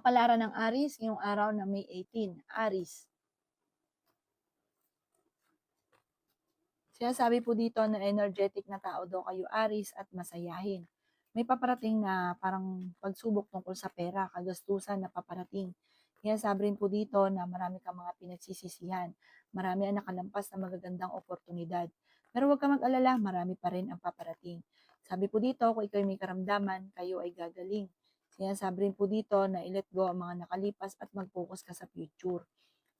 Kapalaran ng Aries ngayong araw na May 18. Aries. Sinasabi po dito na energetic na tao daw kayo, Aries, at masayahin. May paparating na parang pagsubok tungkol sa pera, kagastusan na paparating. Sinasabi rin po dito na marami kang mga pinagsisisihan. Marami ang nakalampas na magagandang oportunidad. Pero huwag ka mag-alala, marami pa rin ang paparating. Sabi po dito, kung ikaw may karamdaman, kayo ay gagaling. Sinasabi rin po dito na i-let go ang mga nakalipas at mag-focus ka sa future.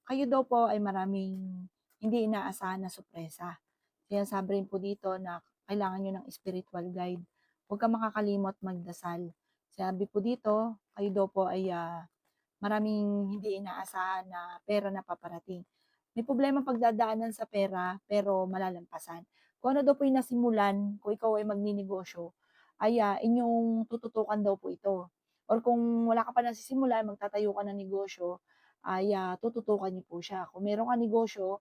Kayo daw po ay maraming hindi inaasahan na sorpresa. Sinasabi rin po dito na kailangan nyo ng spiritual guide. Huwag ka makakalimot magdasal. Sabi po dito, kayo daw po ay maraming hindi inaasahan na pera na paparating. May problema pagdadaanan sa pera pero malalampasan. Kung ano daw po yung nasimulan, kung ikaw ay magninegosyo, ay inyong tututukan daw po ito. Or kung wala ka pa nasisimulan, magtatayo ka ng negosyo, ay tututukan niyo po siya. Kung meron ka negosyo,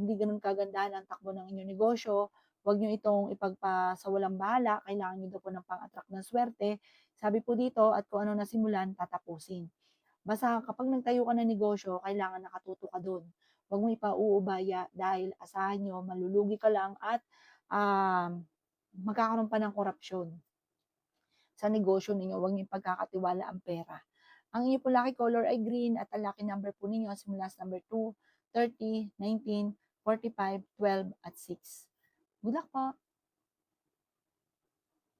hindi gano'n kagandahan ang takbo ng inyong negosyo, huwag niyo itong ipagpasawalang bahala, kailangan niyo daw po ng pang-attract ng swerte. Sabi po dito at kung ano nasimulan, tatapusin. Basta kapag nagtayo ka ng negosyo, kailangan nakatuto ka do'n. Huwag mo ipauubaya dahil asahan niyo malulugi ka lang at, magkakaroon pa ng korapsyon sa negosyo ninyo. Huwag niyong ipagkakatiwala ang pera. Ang inyong pong lucky color ay green at ang lucky number po ninyo simula sa number 2, 30, 19, 45, 12 at 6. Good luck po!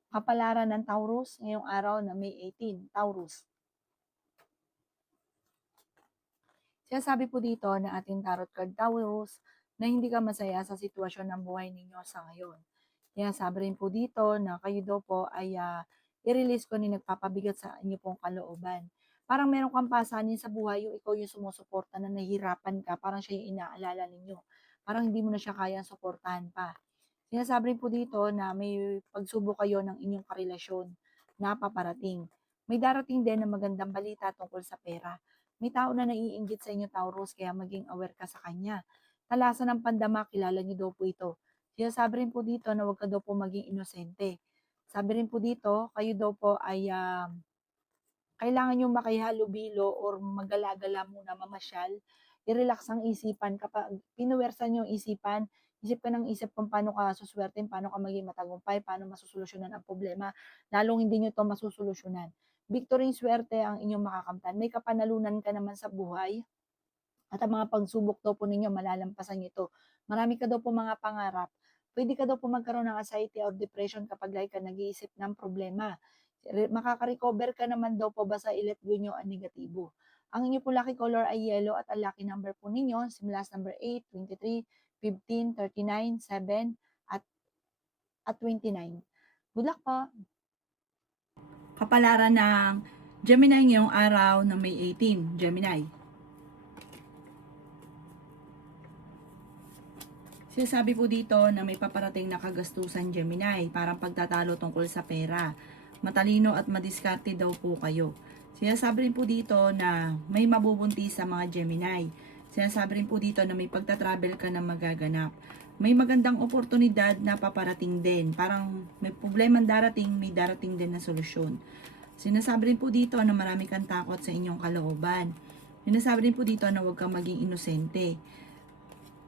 Kapalaran ng Taurus ngayong araw na May 18. Taurus. Sinasabi po dito na ating tarot card Taurus na hindi ka masaya sa sitwasyon ng buhay ninyo sa ngayon. Sinasabi rin po dito na kayo daw po ay i-release ko ni nagpapabigat sa inyo pong kalooban. Parang meron kang pasanin sa buhay, yung ikaw yung sumusuporta na nahihirapan ka, parang siya yung inaalala ninyo. Parang hindi mo na siya kayang suportahan pa. Sinasabi rin po dito na may pagsubok kayo ng inyong karelasyon na paparating. May darating din na magandang balita tungkol sa pera. May tao na naiinggit sa inyo, Taurus, kaya maging aware ka sa kanya. Talasan ng pandama, kilala niyo daw po ito. Sinasabi rin po dito na huwag ka daw po maging inosente. Sabi rin po dito, kayo daw po ay kailangan yung makihalubilo or maggala-gala muna, mamasyal, i-relax ang isipan. Kapag pinuwersa niyo yung isipan, isip ka ng isip kung paano ka suswertein, paano ka maging matagumpay, paano masosolusyonan ang problema, lalong hindi niyo 'to masosolusyonan. Victory swerte ang inyong makakamtan. May kapanalunan ka naman sa buhay at ang mga pagsubok daw po ninyo malalampasan niyo 'to. Marami ka daw po mga pangarap. Puwede ka daw po magkaroon ng anxiety or depression kapag lagi ka nag-iisip ng problema. Makaka-recover ka naman daw po basta i-let go niyo ang negatibo. Ang inyo po lucky color ay yellow at ang lucky number po ninyo simula sa number 8, 23, 15, 39, 7 at 29. Good luck po! Kapalaran ng Gemini ngayong araw na May 18. Gemini. Sinasabi po dito na may paparating na kagastusan, Gemini, parang pagtatalo tungkol sa pera. Matalino at madiskarte daw po kayo. Sinasabi rin po dito na may mabubuntis sa mga Gemini. Sinasabi rin po dito na may pagta-travel ka na magaganap. May magandang oportunidad na paparating din. Parang may problema darating, may darating din na solusyon. Sinasabi rin po dito na marami kang takot sa inyong kalooban. Sinasabi rin po dito na huwag kang maging inosente.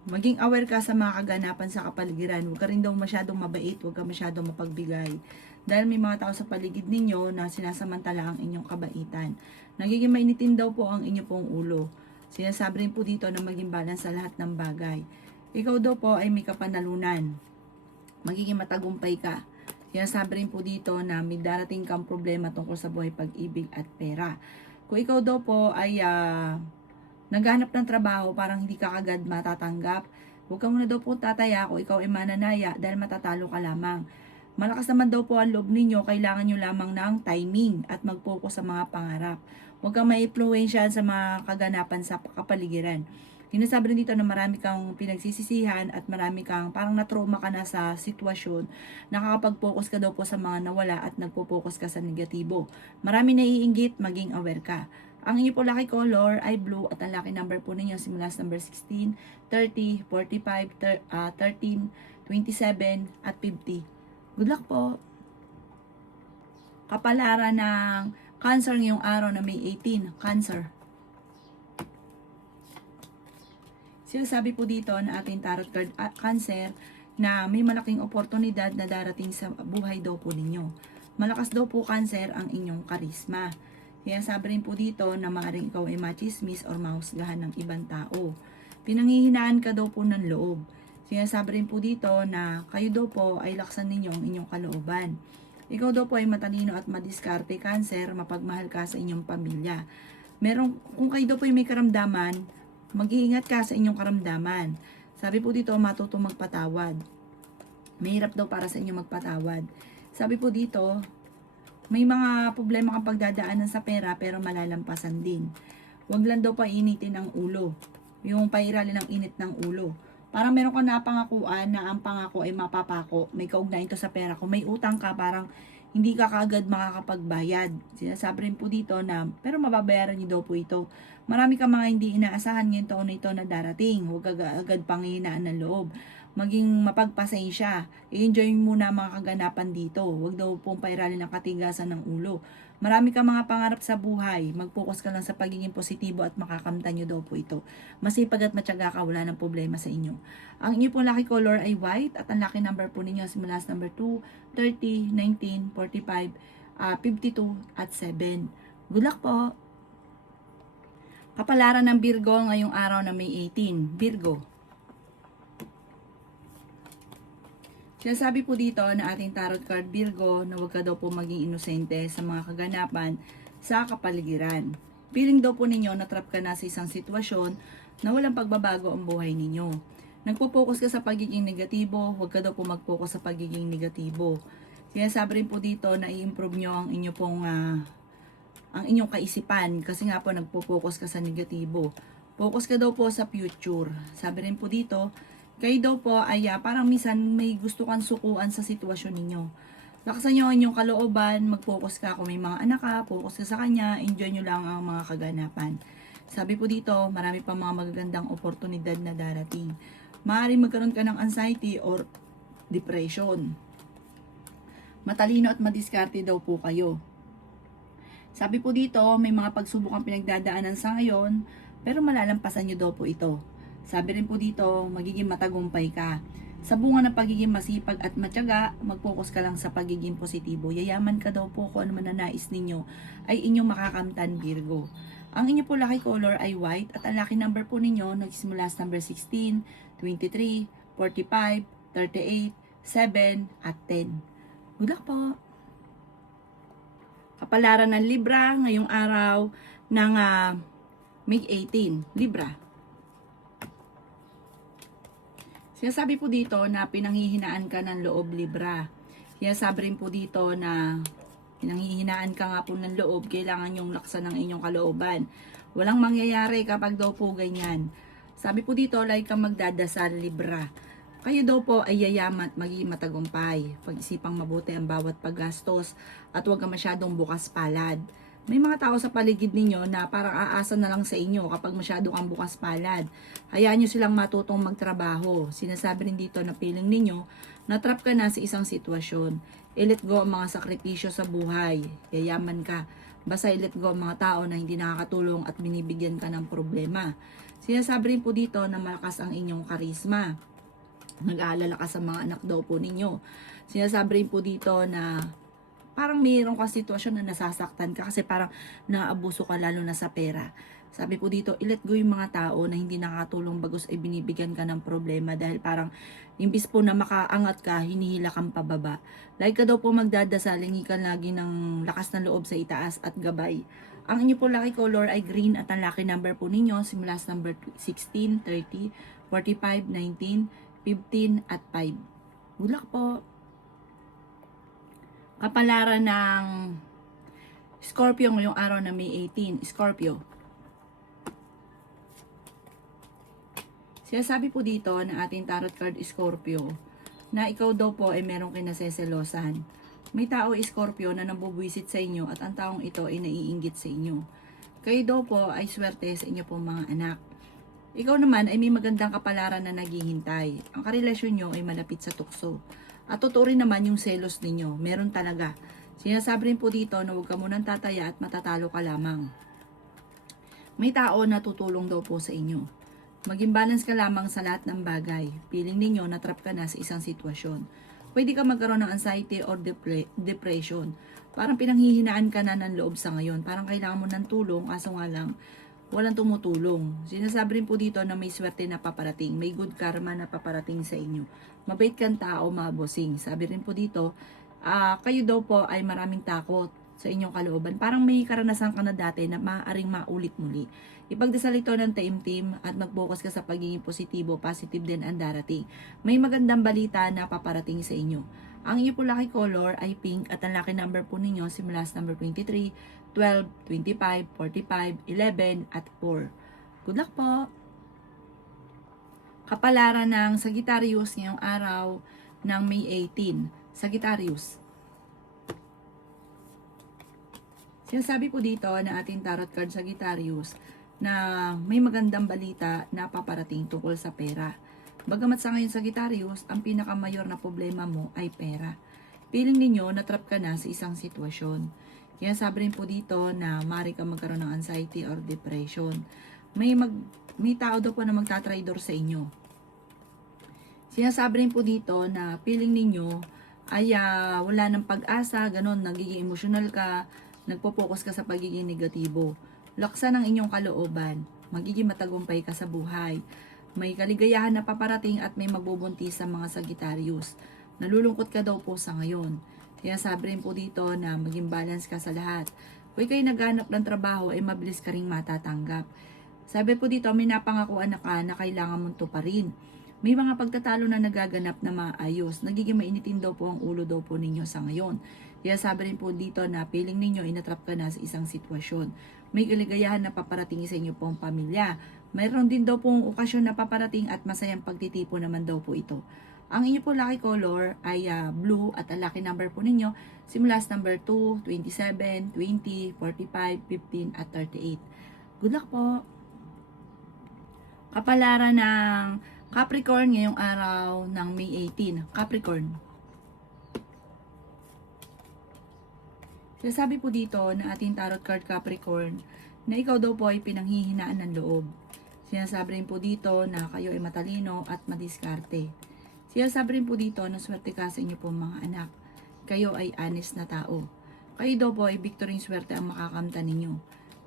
Maging aware ka sa mga kaganapan sa kapaligiran. Huwag ka rin daw masyadong mabait, huwag ka masyadong mapagbigay. Dahil may mga tao sa paligid ninyo na sinasamantala ang inyong kabaitan. Nagiging mainitin daw po ang inyo pong ulo. Sinasabi rin po dito na maging balance sa lahat ng bagay. Ikaw daw po ay may kapanalunan. Magiging matagumpay ka. Sinasabi rin po dito na may darating kang problema tungkol sa buhay, pag-ibig at pera. Kung ikaw daw po ay naghahanap ng trabaho, parang hindi ka agad matatanggap, huwag ka muna daw po tataya kung ikaw ay mananaya dahil matatalo ka lamang. Malakas naman daw po ang loob ninyo, kailangan nyo lamang ng timing at mag-focus sa mga pangarap. Huwag kang ma-influensyahan sa mga kaganapan sa kapaligiran. Sinasabi rin dito na marami kang pinagsisisihan at marami kang parang na-trauma ka na sa sitwasyon. Nakakapag-focus ka daw po sa mga nawala at nagpo-focus ka sa negatibo. Marami naiinggit, maging aware ka. Ang inyo po lucky color ay blue at ang lucky number po ninyo simula sa number 16, 30, 45, 13, 27 at 50. Good luck po! Kapalaran ng Cancer ngayong araw na May 18. Cancer. Sinasabi po dito na ating tarot card Cancer na may malaking oportunidad na darating sa buhay daw po ninyo. Malakas daw po Cancer ang inyong karisma. Kaya sabi rin po dito na maaaring ikaw ay machismis or mahusgahan ng ibang tao. Pinanghihinaan ka daw po ng loob. Sinasabi rin po dito na kayo daw po ay laksan ninyo ang inyong kalooban. Ikaw daw po ay matalino at madiskarte Cancer, mapagmahal ka sa inyong pamilya. Kung kayo daw po ay may karamdaman, mag-iingat ka sa inyong karamdaman. Sabi po dito, matutong magpatawad. Mahirap daw para sa inyo magpatawad. Sabi po dito, may mga problema kang pagdadaanan sa pera pero malalampasan din. Huwag lang daw painitin ang ulo. Yung pairalin ng init ng ulo. Parang meron ka napangakuan na ang pangako ay mapapako. May kaugnayan ito sa pera. Kung may utang ka, parang hindi ka kaagad makakapagbayad. Sinasabi rin po dito na, pero mababayaran niyo daw po ito. Marami ka mga hindi inaasahan ngayong taon na ito na darating. Huwag agad panghihinaan ng loob. Maging mapagpasensya. I-enjoy muna mga kaganapan dito. Huwag daw pong pairalin ng katigasan ng ulo. Marami ka mga pangarap sa buhay. Mag-focus ka lang sa pagiging positibo at makakamtan nyo daw po ito. Masipag at matyaga ka, wala ng problema sa inyo. Ang inyo pong lucky color ay white at ang lucky number po ninyo simula sa number 2, 30, 19, 45, 52 at 7. Good luck po! Kapalaran ng Virgo ngayong araw na May 18. Virgo. Sinasabi po dito na ating tarot card Virgo na huwag ka daw po maging inosente sa mga kaganapan sa kapaligiran. Feeling daw po ninyo na trap ka na sa isang sitwasyon na walang pagbabago ang buhay ninyo. Nagpo-focus ka sa pagiging negatibo, huwag ka daw po mag-focus sa pagiging negatibo. Sinasabi rin po dito na i-improve nyo ang ang inyong kaisipan kasi nga po nagpo-focus ka sa negatibo. Focus ka daw po sa future. Sabi rin po dito, kayo daw po ay parang minsan may gusto kang sukuan sa sitwasyon ninyo. Lakasan nyo ang inyong kalooban, mag-focus ka kung may mga anak ka, focus ka sa kanya, enjoy nyo lang ang mga kaganapan. Sabi po dito, marami pa mga magagandang oportunidad na darating. Maaaring magkaroon ka ng anxiety or depression. Matalino at madiskarte daw po kayo. Sabi po dito, may mga pagsubok ang pinagdadaanan sa ngayon, pero malalampasan nyo daw po ito. Sabi rin po dito, magiging matagumpay ka. Sa bunga ng pagiging masipag at matyaga, mag-focus ka lang sa pagiging positibo. Yayaman ka daw po kung ano man na nais ninyo ay inyong makakamtan Virgo. Ang inyo po lucky color ay white at ang lucky number po ninyo nagsimula sa number 16, 23, 45, 38, 7 at 10. Good luck po! Kapalaran ng Libra ngayong araw ng May 18. Libra. Sinasabi po dito na pinanghihinaan ka ng loob Libra. Sinasabi rin po dito na pinanghihinaan ka nga po ng loob, kailangan yung laksan ng inyong kalooban. Walang mangyayari kapag daw po ganyan. Sabi po dito, like kang magdadasal Libra. Kayo daw po ay yayaman at magiging matagumpay. Pag-isipang mabuti ang bawat paggastos at huwag ka masyadong bukas palad. May mga tao sa paligid ninyo na parang aasa na lang sa inyo kapag masyado kang bukas palad. Hayaan nyo silang matutong magtrabaho. Sinasabi rin dito na feeling ninyo na trap ka na sa isang sitwasyon. I-let go ang mga sakripisyo sa buhay. Yayaman ka. Basta i-let go ang mga tao na hindi nakakatulong at binibigyan ka ng problema. Sinasabi rin po dito na malakas ang inyong karisma. Nag-aalala ka sa mga anak daw po ninyo. Sinasabi rin po dito na parang mayroon ka sitwasyon na nasasaktan ka kasi parang naabuso ka lalo na sa pera. Sabi po dito, i-let go yung mga tao na hindi nakatulong bagos ay binibigyan ka ng problema dahil parang imbis po na makaangat ka, hinihila kang pababa. Like ka daw po magdadasal, hingi ka lagi ng lakas ng loob sa itaas at gabay. Ang inyo po lucky color ay green at ang lucky number po ninyo simula sa number 16, 30, 45, 19, 15 at 5. Good luck po! Kapalaran ng Scorpio ngayong araw na May 18. Scorpio. Sinasabi po dito na ating tarot card Scorpio na ikaw daw po ay merong kinaseselosan. May tao Scorpio na nabubwisit sa inyo at ang taong ito ay naiinggit sa inyo. Kayo daw po ay swerte sa inyo pong mga anak. Ikaw naman ay may magandang kapalaran na naghihintay. Ang karelasyon nyo ay malapit sa tukso. At totoo rin naman yung selos ninyo. Meron talaga. Sinasabi rin po dito na huwag ka munang tataya at matatalo ka lamang. May tao na tutulong daw po sa inyo. Maging balance ka lamang sa lahat ng bagay. Piling ninyo na trap ka na sa isang sitwasyon. Pwede ka magkaroon ng anxiety or depression. Parang pinanghihinaan ka na ng loob sa ngayon. Parang kailangan mo ng tulong, kaso nga lang, walang tumutulong. Sinasabi rin po dito na may swerte na paparating. May good karma na paparating sa inyo. Mabait kang tao, mabosing. Sabi rin po dito, kayo daw po ay maraming takot sa inyong kalooban. Parang may karanasan ka na dati na maaaring maulit muli. Ipagdasal ito ng taimtim at mag-focus ka sa pagiging positibo, positive din ang darating. May magandang balita na paparating sa inyo. Ang inyo po lucky color ay pink at ang lucky number po ninyo simula sa number 23, 12, 25, 45, 11 at 4. Good luck po! Kapalaran ng Sagittarius ngayong araw ng May 18. Sagittarius. Sinasabi po dito na ating tarot card Sagittarius na may magandang balita na paparating tungkol sa pera. Bagamat sa ngayon Sagittarius, ang pinakamayor na problema mo ay pera. Piling ninyo na-trap ka na sa isang sitwasyon. Kaya sabi rin po dito na maaari ka magkaroon ng anxiety or depression. May tao daw po na magtatraidor sa inyo. Sinasabi rin po dito na piling ninyo ay wala ng pag-asa, ganon, nagiging emotional ka, nagpo-focus ka sa pagiging negatibo. Laksan ang inyong kalooban. Magiging matagumpay ka sa buhay. May kaligayahan na paparating at may magbubuntis sa mga Sagittarius. Nalulungkot ka daw po sa ngayon. Kaya sabi rin po dito na maging balance ka sa lahat. Kung kayo naghanap ng trabaho ay mabilis ka ring matatanggap. Sabi po dito may napangakuan na kailangan mong tuparin. May mga pagtatalo na nagaganap na maayos. Nagiging mainitin daw po ang ulo daw po ninyo sa ngayon. Kaya sabi rin po dito na piling ninyo inatrap ka na sa isang sitwasyon. May kaligayahan na paparating sa inyo pong pamilya. Mayroon din daw pong okasyon na paparating at masayang pagtitipo naman daw po ito. Ang inyo po lucky color ay blue at ang lucky number po ninyo simula sa number 2, 27, 20, 45, 15 at 38. Good luck po! Kapalaran ng Capricorn ngayong araw ng May 18. Capricorn. Sinasabi po dito na ating tarot card Capricorn na ikaw daw po ay pinanghihinaan ng loob. Sinasabi rin po dito na kayo ay matalino at madiskarte. Sinasabi rin po dito na swerte ka sa inyo po mga anak. Kayo ay honest na tao. Kayo daw po ay victory swerte ang makakamta ninyo.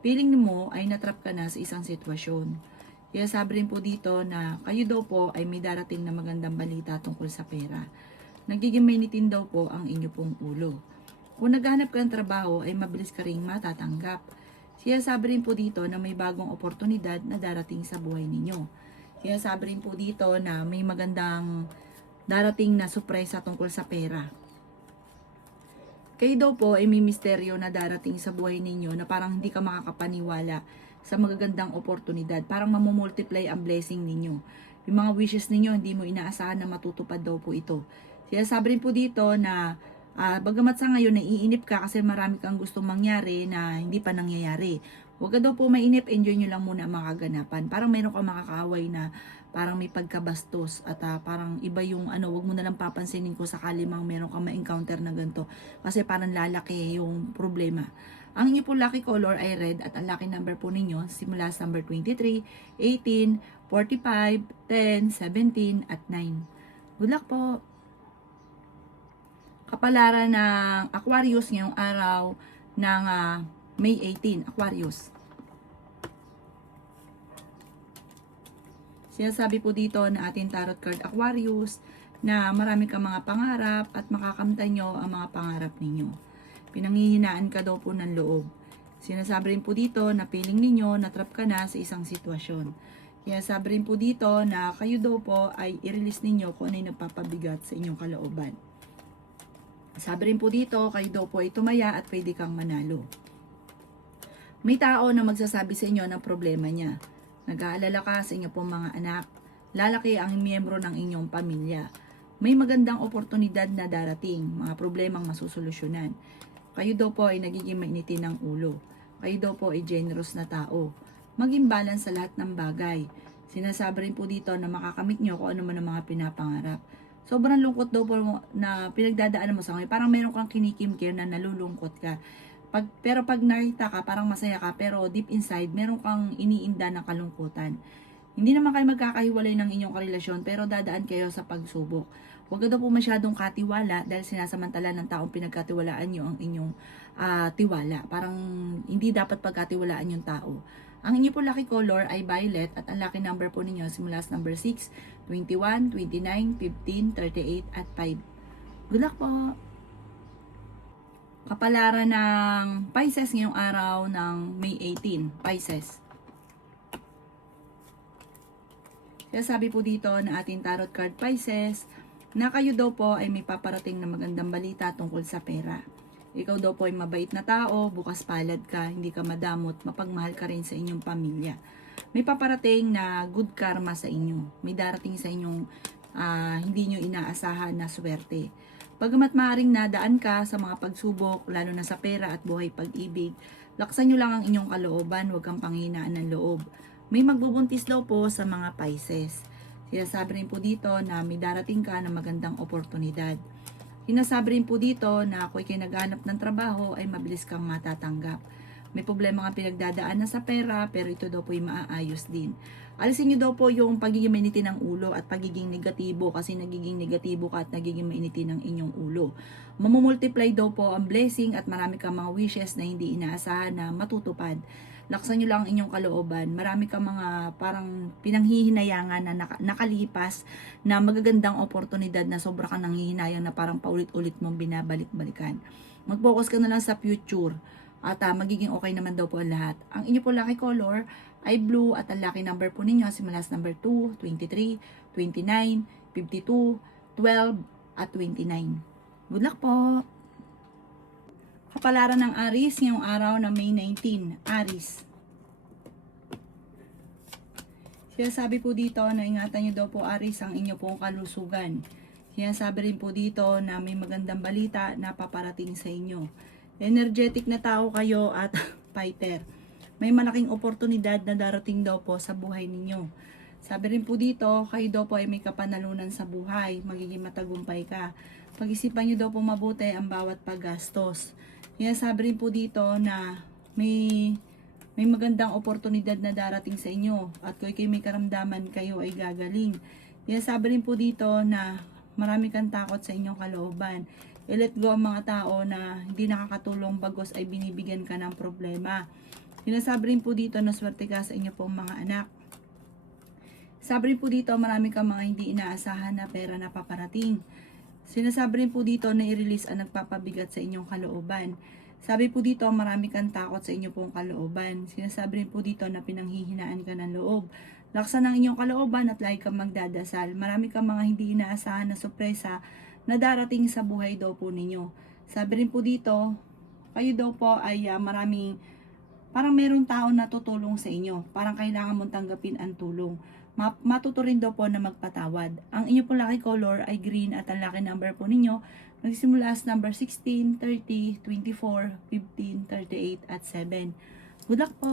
Feeling mo ay natrap ka na sa isang sitwasyon. Kaya sabi rin po dito na kayo daw po ay may darating na magandang balita tungkol sa pera. Nagiging mainitin daw po ang inyo pong ulo. Kung naghahanap ka ng trabaho ay mabilis ka ring matatanggap. Kaya sabi rin po dito na may bagong oportunidad na darating sa buhay ninyo. Kaya sabi rin po dito na may magandang darating na sorpresa tungkol sa pera. Kayo daw po ay may misteryo na darating sa buhay ninyo na parang hindi ka makakapaniwala sa magagandang oportunidad. Parang mamumultiply ang blessing ninyo. Yung mga wishes ninyo, hindi mo inaasahan na matutupad daw po ito. Kaya sabi rin po dito na bagamat sa ngayon naiinip ka kasi marami kang gustong mangyari na hindi pa nangyayari. Huwag ka daw po mainip, enjoy nyo lang muna ang mga kaganapan. Parang mayroon kang makakaaway na parang may pagkabastos at parang iba yung wag mo na lang papansinin kung sakali mang meron kang ma-encounter na ganito. Kasi parang lalaki yung problema. Ang inyo po lucky color ay red at ang lucky number po ninyo simula sa number 23, 18, 45, 10, 17 at 9. Good luck po! Kapalaran ng Aquarius ngayong araw ng May 18, Aquarius. Sinasabi po dito na ating tarot card Aquarius na marami kang mga pangarap at makakamtan nyo ang mga pangarap ninyo. Pinanghihinaan ka daw po ng loob. Sinasabi rin po dito na piling ninyo na trap ka na sa isang sitwasyon. Kaya sabi rin po dito na kayo daw po ay i-release ninyo kung ano yung nagpapabigat sa inyong kalooban. Sabi rin po dito, kayo daw po ay tumaya at pwede kang manalo. May tao na magsasabi sa inyo ng problema niya. Nag-aalala ka sa inyo pong mga anak. Lalaki ang miyembro ng inyong pamilya. May magandang oportunidad na darating, mga problemang masusolusyonan. Kayo daw po ay nagiging mainitin ng ulo. Kayo daw po ay generous na tao. Maging balance sa lahat ng bagay. Sinasabi rin po dito na makakamit nyo kung ano man ang mga pinapangarap. sobrang lungkot daw po na pinagdadaanan mo sa ngayon. Parang meron kang kinikimkim na nalulungkot ka. Pero pag nakita ka, parang masaya ka, pero deep inside, meron kang iniinda na kalungkutan. Hindi naman kayo magkakahiwalay ng inyong karelasyon, pero dadaan kayo sa pagsubok. Huwag ka daw po masyadong katiwala dahil sinasamantala ng taong pinagkatiwalaan nyo ang inyong tiwala. Parang hindi dapat pagkatiwalaan yung tao. Ang inyo po lucky color ay violet at ang lucky number po ninyo simula sa number 6, 21, 29, 15, 38 at 5. Good luck po! Kapalaran ng Pisces ngayong araw ng May 18, Pisces. Kaya sabi po dito na ating tarot card Pisces, na kayo daw po ay may paparating na magandang balita tungkol sa pera. Ikaw daw po ay mabait na tao, bukas palad ka, hindi ka madamot, mapagmahal ka rin sa inyong pamilya. May paparating na good karma sa inyo. May darating sa inyong hindi nyo inaasahan na swerte. Pagamat maaaring nadaan ka sa mga pagsubok, lalo na sa pera at buhay pag-ibig, laksan nyo lang ang inyong kalooban, huwag kang panghinaan ng loob. May magbubuntis daw po sa mga Pisces. Sinasabi rin po dito na may darating ka na magandang oportunidad. Sinasabi rin po dito na kung ikay naghanap ng trabaho ay mabilis kang matatanggap. May problema kang pinagdadaan na sa pera pero ito daw po ay maaayos din. Alisin nyo daw po yung pagiging mainitin ng ulo at pagiging negatibo kasi nagiging negatibo ka at nagiging mainitin ng inyong ulo. Mamumultiply daw po ang blessing at marami kang mga wishes na hindi inaasahan na matutupad. Laksan nyo lang ang inyong kalooban. Marami kang mga parang pinanghihinayangan na nakalipas na magagandang oportunidad na sobra kang nanghihinayang na parang paulit-ulit mong binabalik-balikan. Mag-focus ka na lang sa future at magiging okay naman daw po ang lahat. Ang inyo po lucky color ay blue at ang lucky number po ninyo simula sa number 2, 23, 29, 52, 12 at 29. Good luck po! Kapalaran ng Aries ngayong araw na May 19, Aries. Sinasabi po dito na ingatan nyo daw po Aries ang inyo pong kalusugan. Sinasabi rin po dito na may magandang balita na paparating sa inyo. Energetic na tao kayo at fighter. May malaking oportunidad na darating daw po sa buhay ninyo. Sabi rin po dito, kayo daw po ay may kapanalunan sa buhay. Magiging matagumpay ka. Pag-isipan nyo daw po mabuti ang bawat paggastos. Sabi rin po dito na may magandang oportunidad na darating sa inyo. At kung kayo may karamdaman, kayo ay gagaling. Sabi rin po dito na marami kang takot sa inyong kalooban. I-let go ang mga tao na hindi nakakatulong bagos ay binibigyan ka ng problema. Sinasabi rin po dito na swerte ka sa inyo pong mga anak. Sabi rin po dito marami kang mga hindi inaasahan na pera na paparating. Sinasabi rin po dito na i-release ang nagpapabigat sa inyong kalooban. Sabi po dito marami kang takot sa inyong pong kalooban. Sinasabi rin po dito na pinanghihinaan ka ng loob. Laksan ang inyong kalooban at lagi kang magdadasal. Marami kang mga hindi inaasahan na sorpresa na darating sa buhay daw po ninyo. Sabi rin po dito, kayo daw po ay parang merong tao na tutulong sa inyo. Parang kailangan mong tanggapin ang tulong. Matuto rin daw po na magpatawad. Ang inyo po lucky color ay green at ang lucky number po ninyo nagsimula sa number 16, 30, 24, 15, 38 at 7. Good luck po!